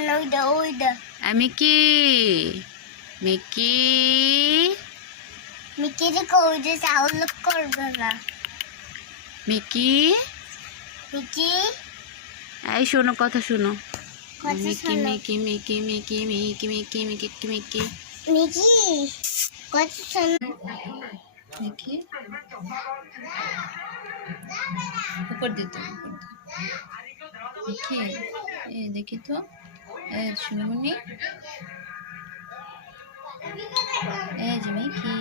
না ওইটা Mickey Mickey Mickey রে কই যে চাউল করবে না মিকি মিকি এই শোনো কথা শোনো কথা মিকি শোনো Mickey Mickey Mickey Mickey Mickey Mickey Mickey Mickey কথা শোনো দেখি উপর দিতে মিকি দেখি তো শুনবনি এই যে মিকি